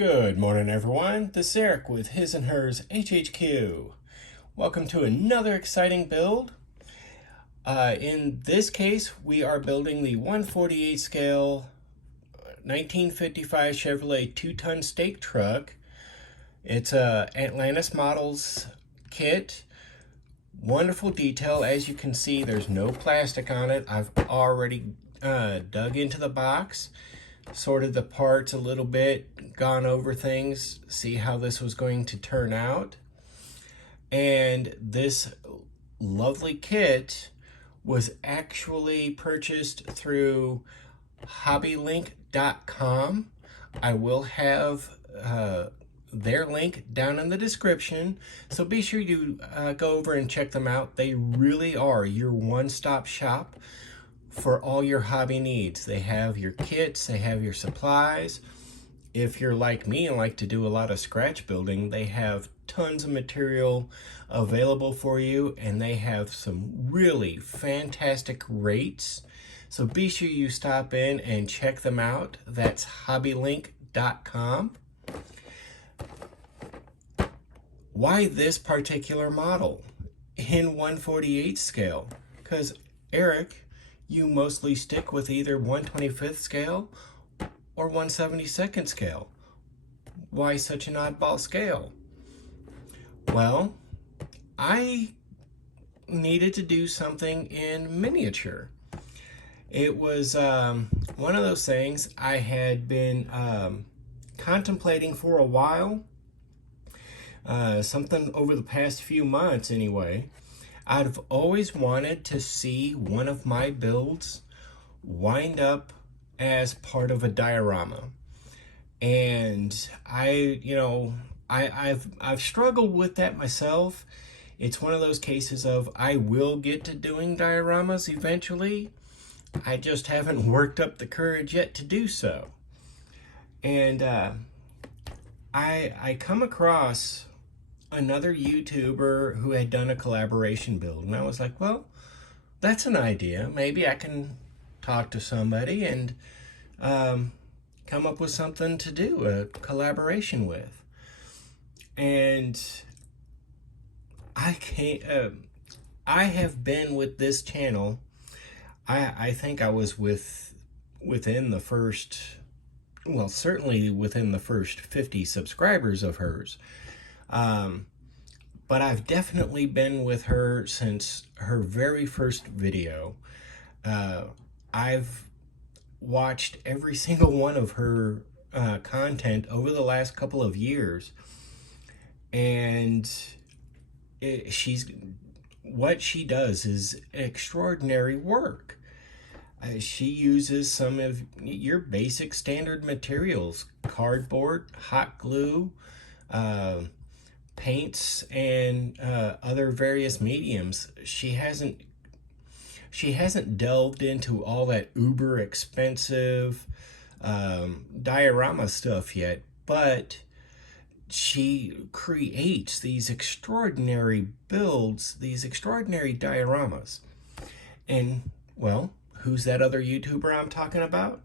Good morning, everyone. This is Eric with His and Hers HHQ. Welcome to another exciting build. In this case, we are building the 148 scale 1955 Chevrolet 2-ton stake truck. It's a Atlantis Models kit. Wonderful detail. As you can see, there's no plastic on it. I've already dug into the box, sorted the parts a little bit, gone over things, see how this was going to turn out. And this lovely kit was actually purchased through HobbyLinc.com. I will have their link down in the description, so be sure you go over and check them out. They really are your one-stop shop for all your hobby needs. They have your kits, they have your supplies. If you're like me and like to do a lot of scratch building, they have tons of material available for you, and they have some really fantastic rates. So be sure you stop in and check them out. That's HobbyLinc.com. Why this particular model in 148 scale? Because Eric, you mostly stick with either 125th scale or 172nd scale. Why such an oddball scale? Well, I needed to do something in miniature. It was one of those things I had been contemplating for a while, something over the past few months anyway. I've always wanted to see one of my builds wind up as part of a diorama. And I've struggled with that myself. It's one of those cases of I will get to doing dioramas eventually. I just haven't worked up the courage yet to do so. And I come across another YouTuber who had done a collaboration build, and I was like, well, that's an idea. Maybe I can talk to somebody and come up with something to do a collaboration with. And I have been with this channel, I think I was within the first, well, certainly within the first 50 subscribers of hers. But I've definitely been with her since her very first video. I've watched every single one of her content over the last couple of years, and what she does is extraordinary work. She uses some of your basic standard materials: cardboard, hot glue, paints, and other various mediums. She hasn't delved into all that uber expensive diorama stuff yet, but she creates these extraordinary builds, these extraordinary dioramas. And, well, who's that other YouTuber I'm talking about?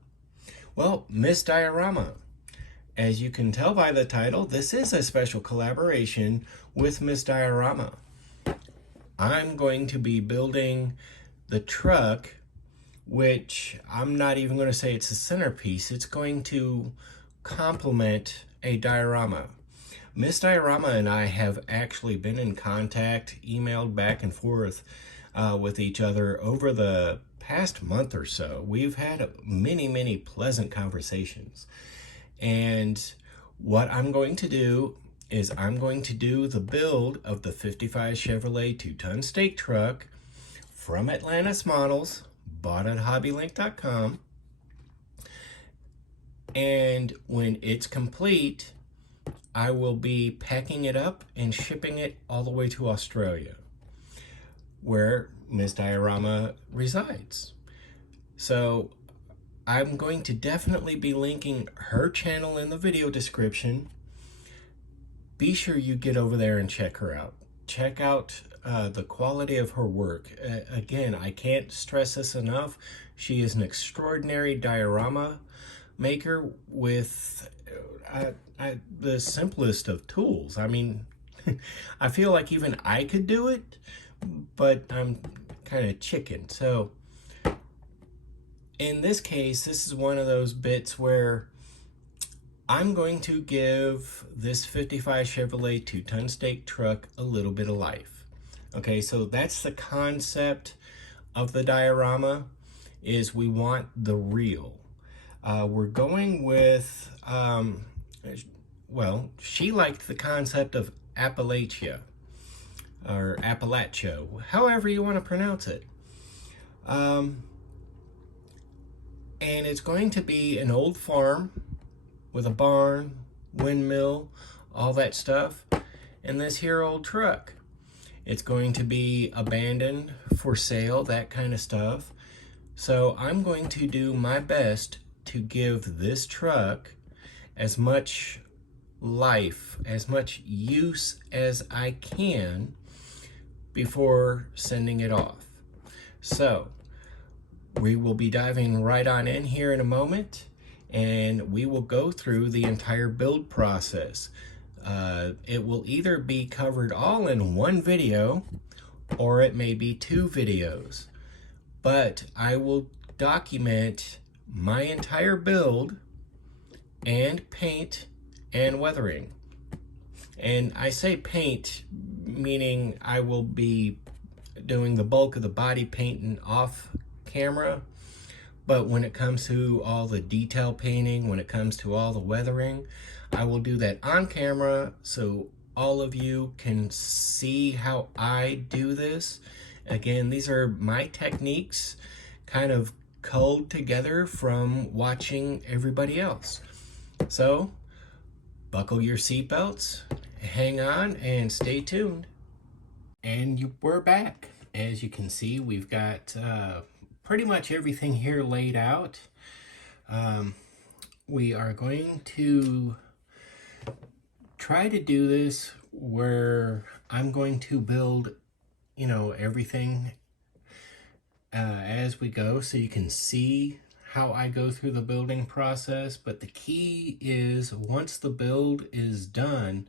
Well, Miss Diorama. As you can tell by the title, this is a special collaboration with Miss Diorama. I'm going to be building the truck, which I'm not even going to say it's a centerpiece. It's going to complement a diorama. Miss Diorama and I have actually been in contact, emailed back and forth with each other over the past month or so. We've had many pleasant conversations. And what I'm going to do is I'm going to do the build of the 55 Chevrolet 2-ton stake truck from Atlantis Models, bought at HobbyLinc.com. And when it's complete, I will be packing it up and shipping it all the way to Australia, where Miss Diorama resides. So I'm going to definitely be linking her channel in the video description. Be sure you get over there and check her out. Check out the quality of her work. Again, I can't stress this enough. She is an extraordinary diorama maker with the simplest of tools. I mean, I feel like even I could do it, but I'm kind of chicken. So in this case, this is one of those bits where I'm going to give this 55 Chevrolet 2-ton stake truck a little bit of life. Okay, so that's the concept of the diorama, is we want the real. We're going with, well, she liked the concept of Appalachia, or Appalachia, however you want to pronounce it. And it's going to be an old farm with a barn, windmill, all that stuff, and this here old truck. It's going to be abandoned, for sale, that kind of stuff. So I'm going to do my best to give this truck as much life, as much use as I can before sending it off. So we will be diving right on in here in a moment, and we will go through the entire build process. It will either be covered all in one video, or it may be 2 videos. But I will document my entire build and paint and weathering. And I say paint, meaning I will be doing the bulk of the body painting off camera. But when it comes to all the detail painting, when it comes to all the weathering, I will do that on camera so all of you can see how I do this. Again, these are my techniques kind of culled together from watching everybody else. So buckle your seatbelts, hang on, and stay tuned. And we're back. As you can see, we've got pretty much everything here laid out. We are going to try to do this where I'm going to build, you know, everything as we go, so you can see how I go through the building process. But the key is, once the build is done,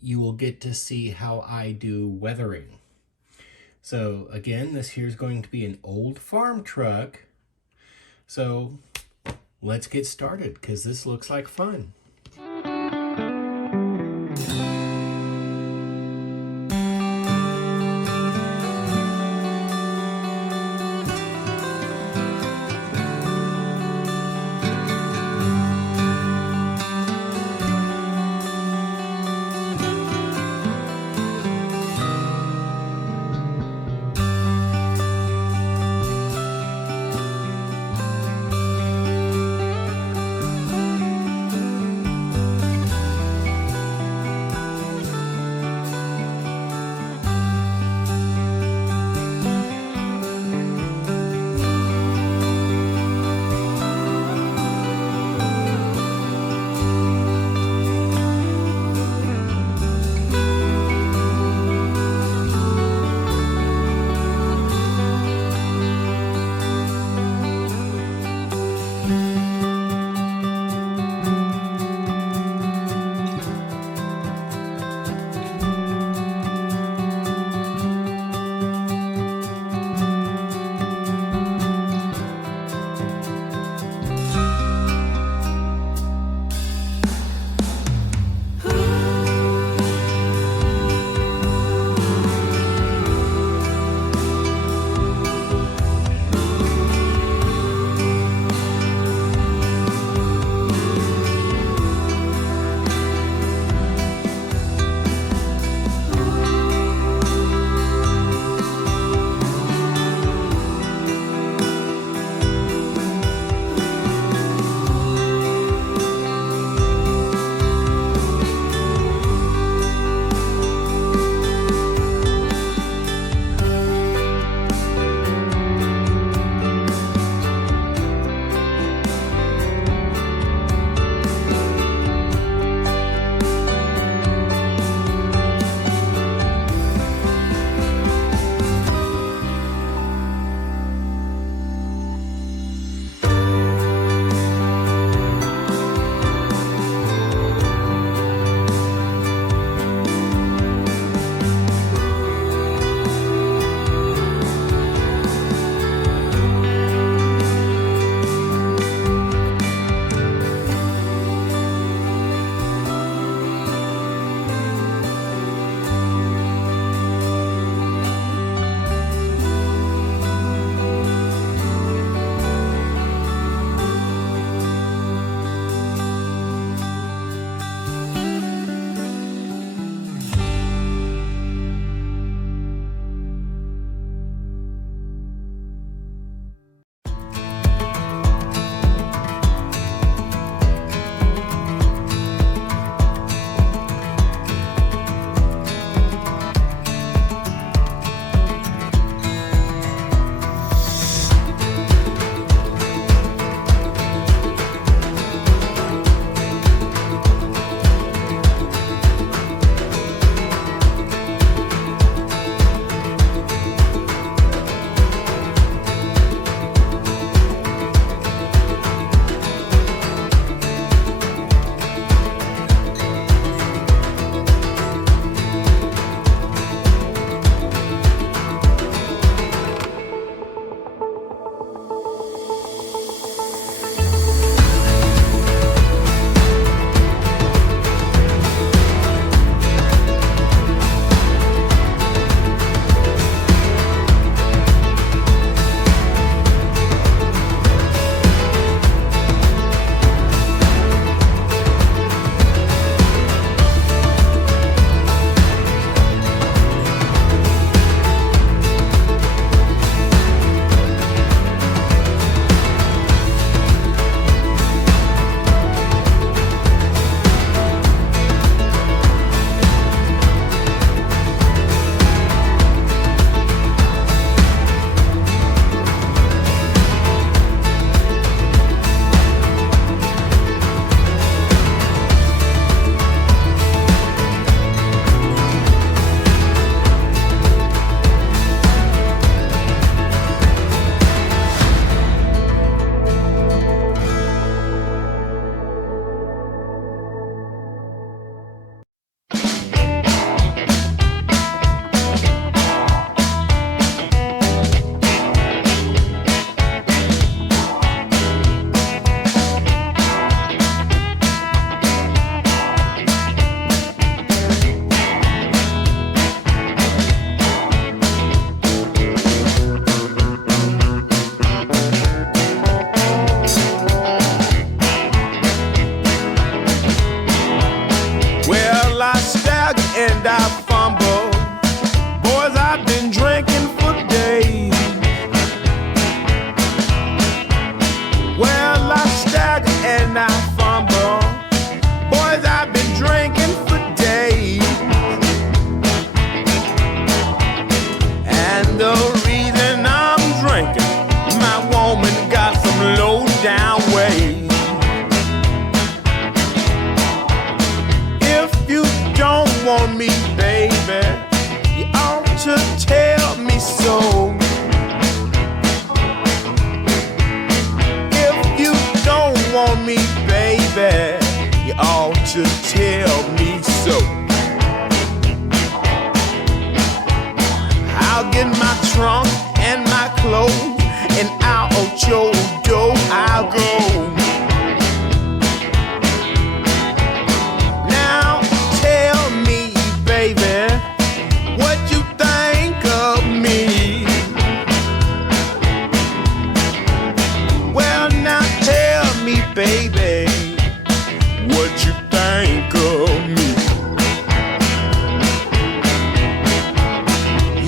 you will get to see how I do weathering. So again, this here is going to be an old farm truck. So let's get started, because this looks like fun. should tell me so. I'll get my trunk and my clothes, and out your door I'll go. Now tell me, baby, what you think of me. Well, now tell me, baby, what you think of me.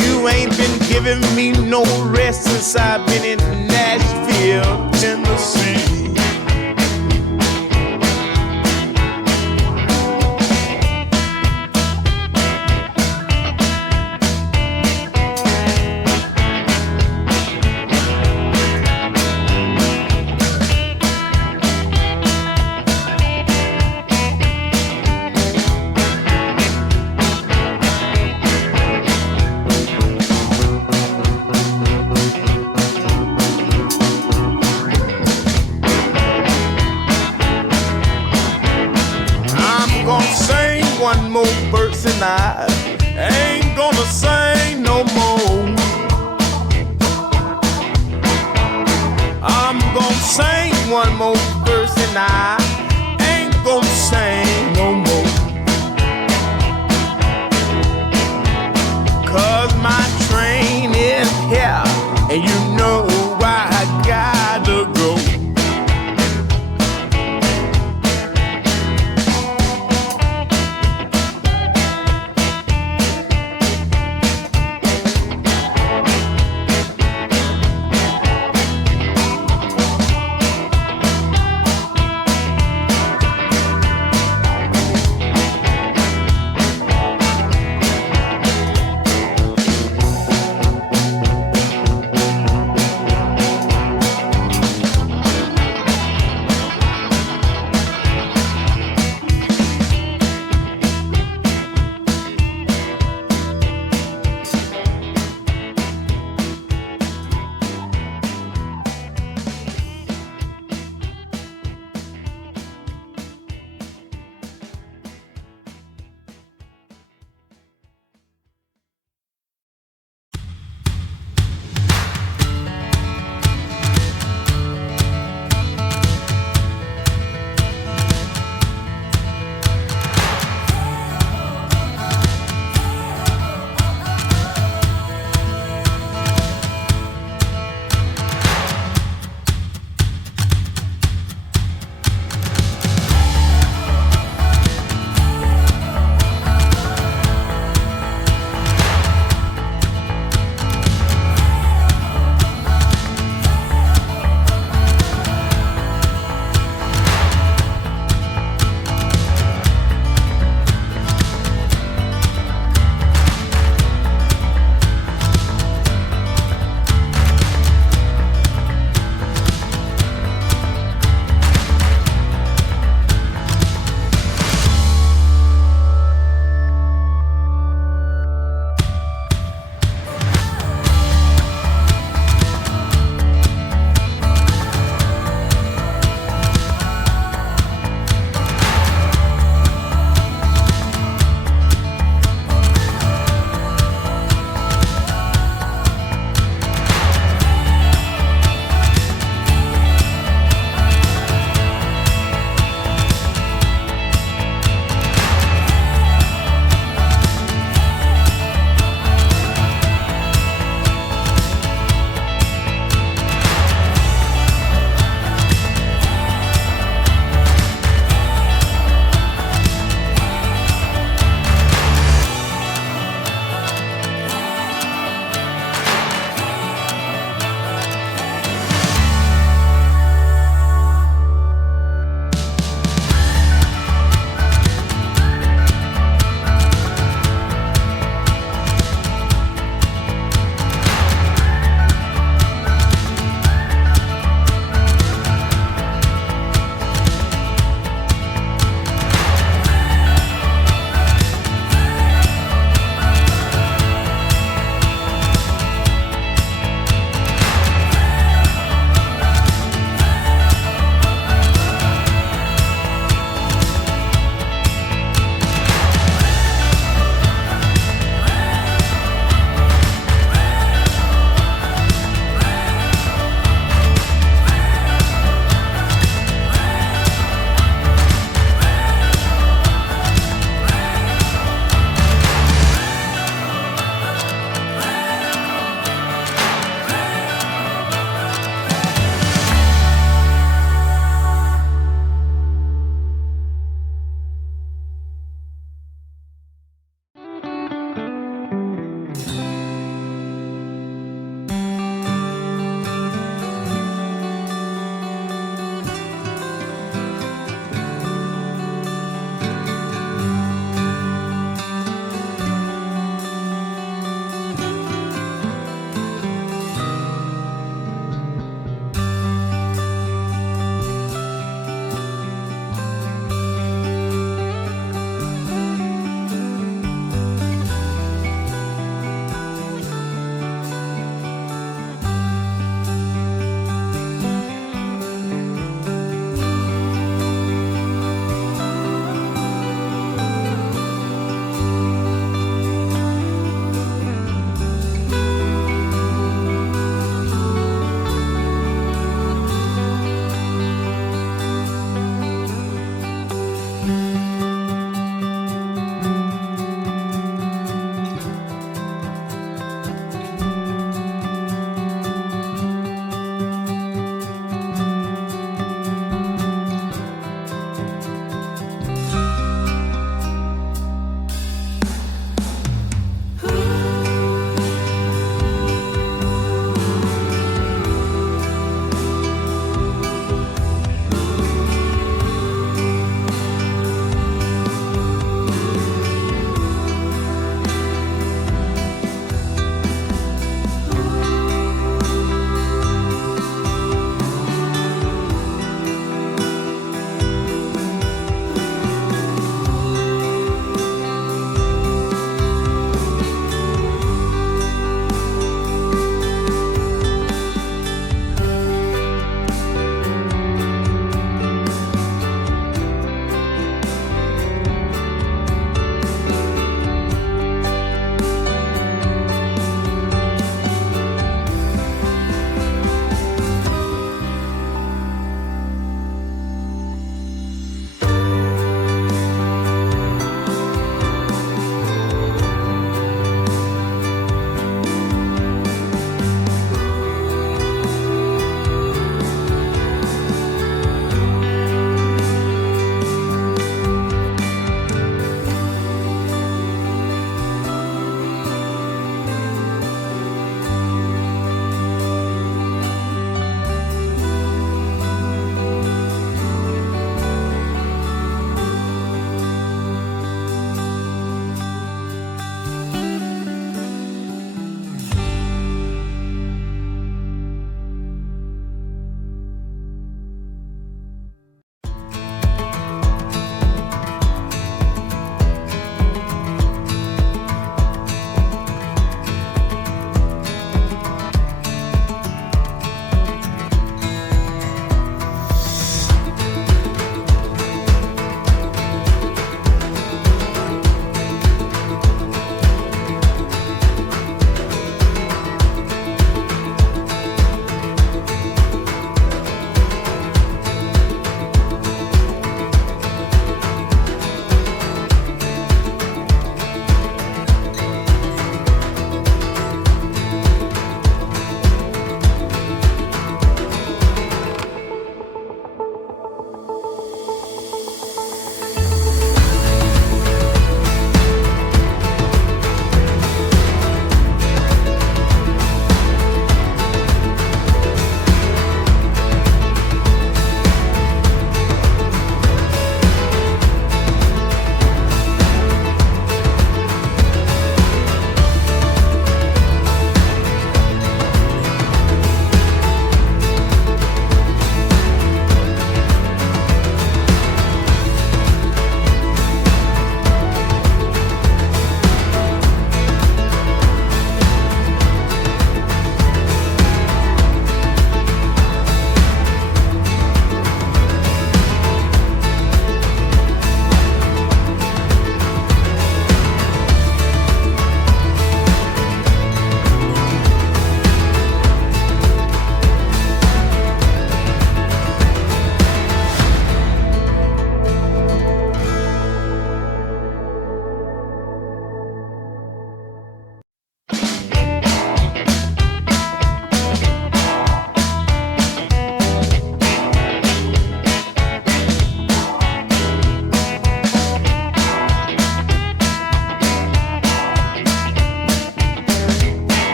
You ain't been giving me no rest since I've been in Nashville, Tennessee. One more verse and I ain't gonna sing no more. I'm gonna sing one more verse and I ain't gonna sing no more. 'Cause my train is here and you know I gotta go.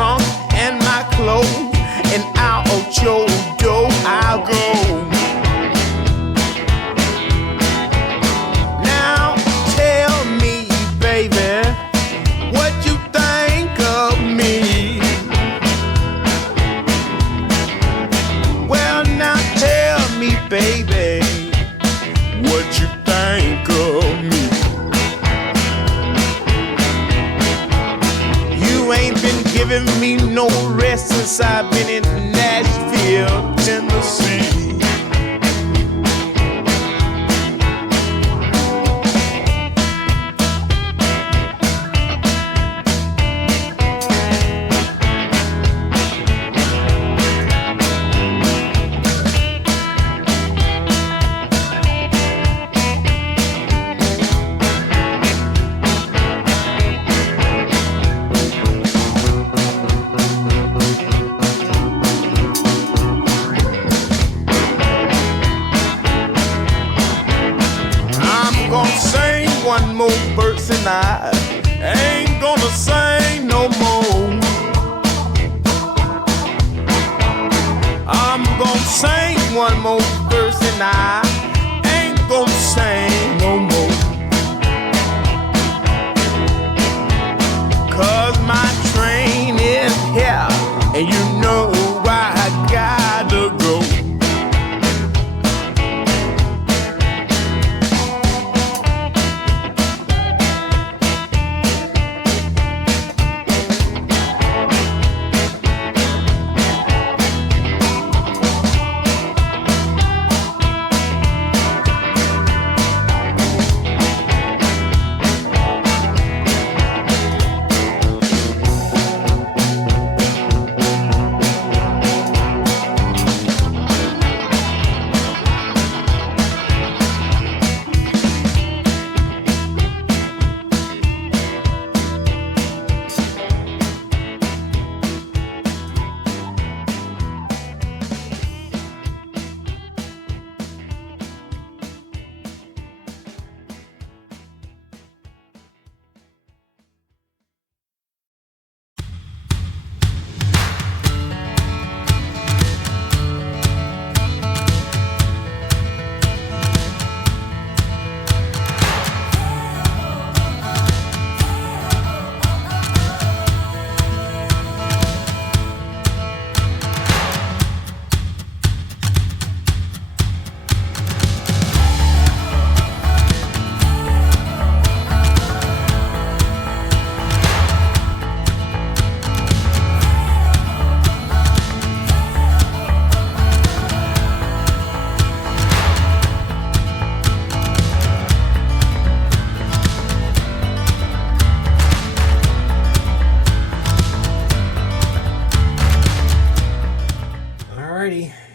trunk and my clothes, and out your door I'll go. Now tell me, baby, what you think of me. Well, now tell me, baby, what you think of me. You ain't been giving me no rest since I've been in Nashville, Tennessee. One more verse and I ain't gonna sing no more. I'm gonna sing one more verse and I ain't gonna sing no more. 'Cause my train is here and you know I gotta go.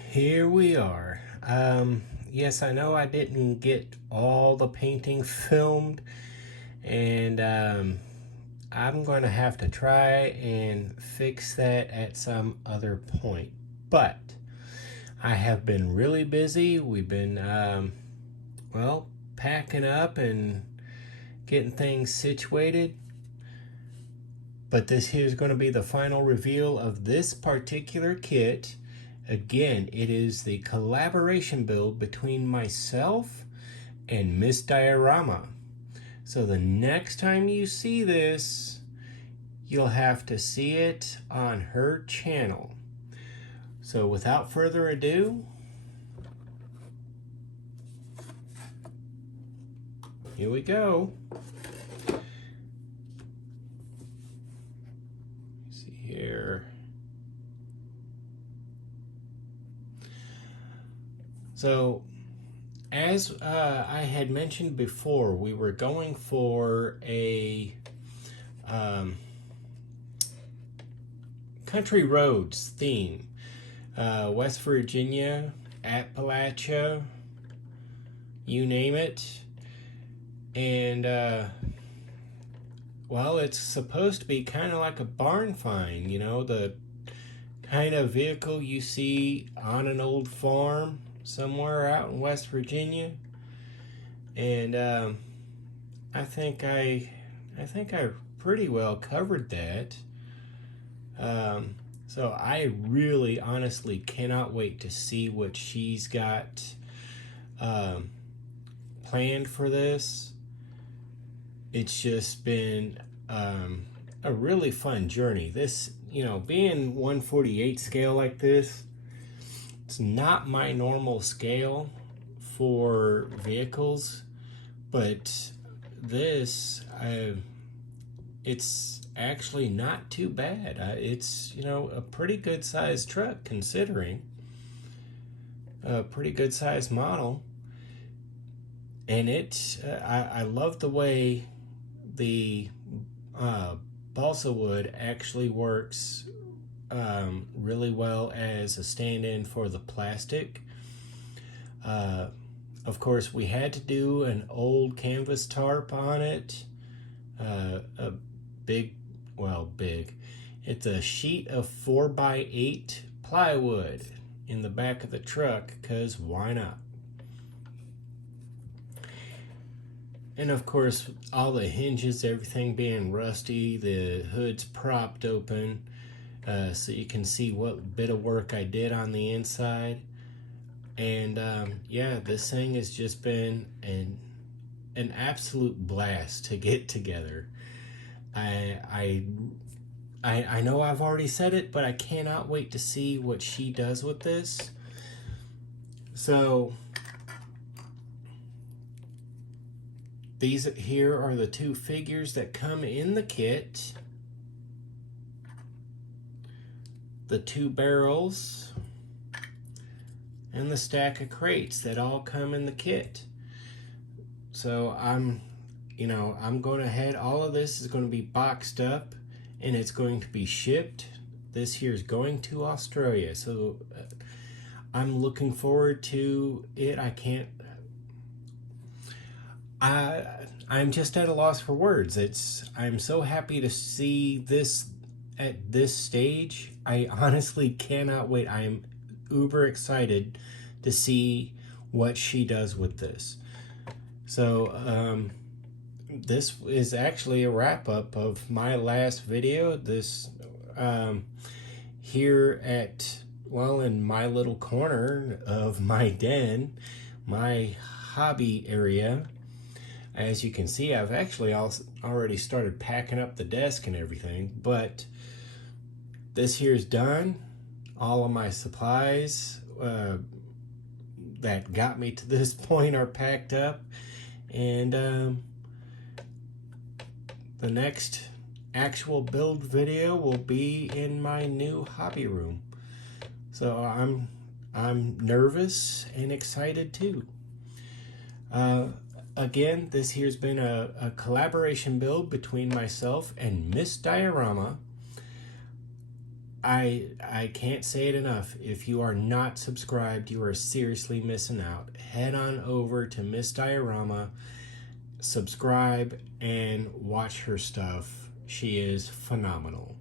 Here we are. Yes, I know I didn't get all the painting filmed, and I'm going to have to try and fix that at some other point. But I have been really busy. We've been, well, packing up and getting things situated. But this here is going to be the final reveal of this particular kit. Again, it is the collaboration build between myself and Miss Diorama. So the next time you see this, you'll have to see it on her channel. So without further ado, here we go. Let's see here. So, as I had mentioned before, we were going for a country roads theme. West Virginia, Appalachia, you name it. And, well, it's supposed to be kind of like a barn find, you know, the kind of vehicle you see on an old farm somewhere out in West Virginia. And I think I pretty well covered that. So I really honestly cannot wait to see what she's got planned for this. It's just been a really fun journey. This, being 1/48 scale like this, it's not my normal scale for vehicles, but this, it's actually not too bad. It's, a pretty good sized truck considering. A pretty good sized model. And I love the way the balsa wood actually works really well as a stand-in for the plastic. Of course, we had to do an old canvas tarp on it. A big. It's a sheet of 4x8 plywood in the back of the truck, because why not? And of course, all the hinges, everything being rusty, the hood's propped open, so you can see what bit of work I did on the inside. And yeah, this thing has just been an absolute blast to get together. I know I've already said it, but I cannot wait to see what she does with this. So these here are the two figures that come in the kit. The two barrels and the stack of crates that all come in the kit. So I'm going ahead. All of this is going to be boxed up and it's going to be shipped. This here is going to Australia. So I'm looking forward to it. I'm just at a loss for words. I'm so happy to see this at this stage. I honestly cannot wait. I am uber excited to see what she does with this. So this is actually a wrap up of my last video. This here at, in my little corner of my den, my hobby area. As you can see, I've actually already started packing up the desk and everything, but this here's done. All of my supplies that got me to this point are packed up, and the next actual build video will be in my new hobby room. So I'm nervous and excited too. Again, this here's been a collaboration build between myself and Miss Diorama. I can't say it enough. If you are not subscribed, you are seriously missing out. Head on over to Miss Diorama, subscribe, and watch her stuff. She is phenomenal.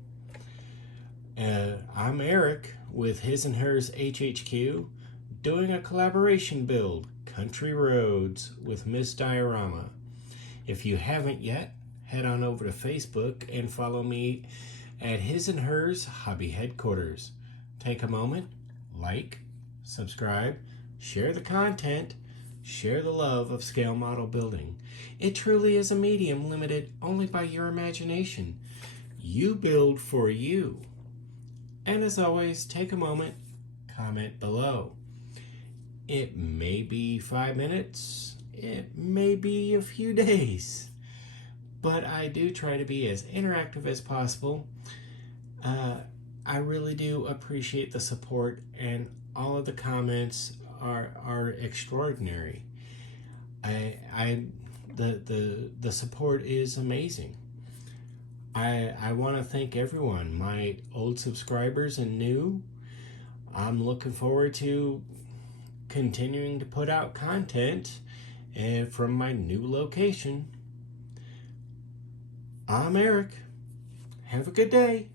I'm Eric with His&Hers HHQ, doing a collaboration build, Country Roads, with Miss Diorama. If you haven't yet, head on over to Facebook and follow me at His&Hers Hobby Headquarters. Take a moment, like, subscribe, share the content, share the love of scale model building. It truly is a medium limited only by your imagination. You build for you. And as always, take a moment, comment below. It may be 5 minutes, it may be a few days, but I do try to be as interactive as possible. I really do appreciate the support, and all of the comments are extraordinary. The support is amazing. I want to thank everyone, my old subscribers and new. I'm looking forward to continuing to put out content and from my new location. I'm Eric. Have a good day.